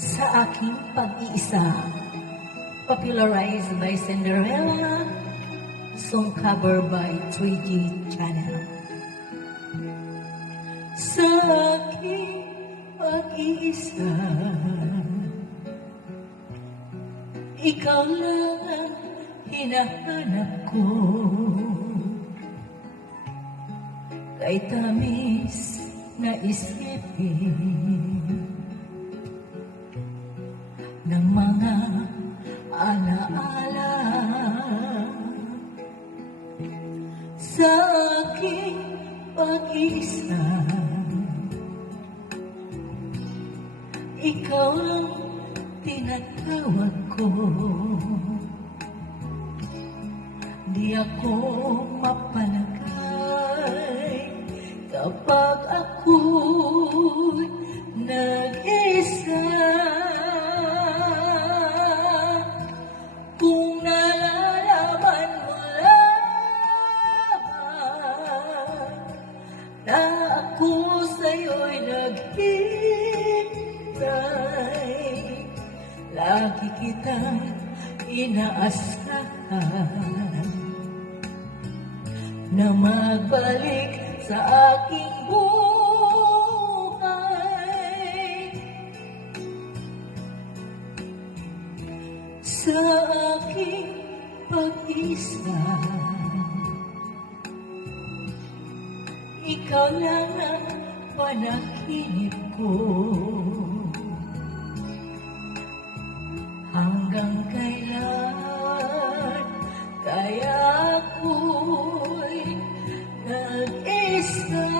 Sa aking pag-iisa, popularized by Cinderella, song cover by 3G Channel. Sa aking pag-iisa, ikaw lang ang hinahanap ko. Kay tamis na isipin ng mga alaala sa aking pag-isa. Ikaw ang tinatawag ko. Di ako mapalagay kapag ako'y nag-isa. Kung nalalaman mo lamang na ako sa'yo'y naghihintay, lagi kitang inaasahan na magbalik sa aking buhay. Sa aking pag-isa, ikaw lang ang panaginip ko. Hanggang kailan kaya ako'y nag-isa?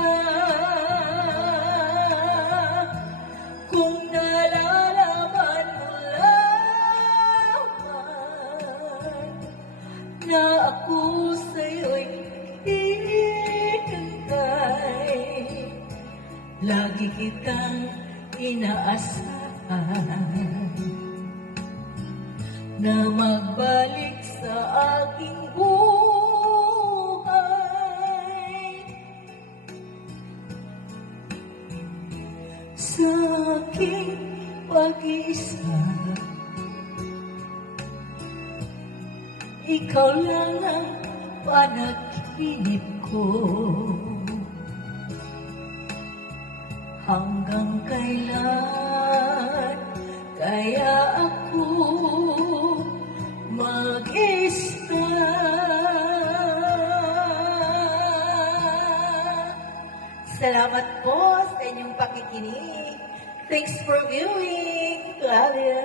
Kung nalalaman mo lamang na ako sa'yo'y hihintay, lagi kitang inaasahan na magbalik sa aking buhay. Sa aking pag-iisa, ikaw lang ang panaginip ko. Hanggang kailan kaya ako mag-isa? Salamat po sa inyong pakikinig. Thanks for viewing. Love you.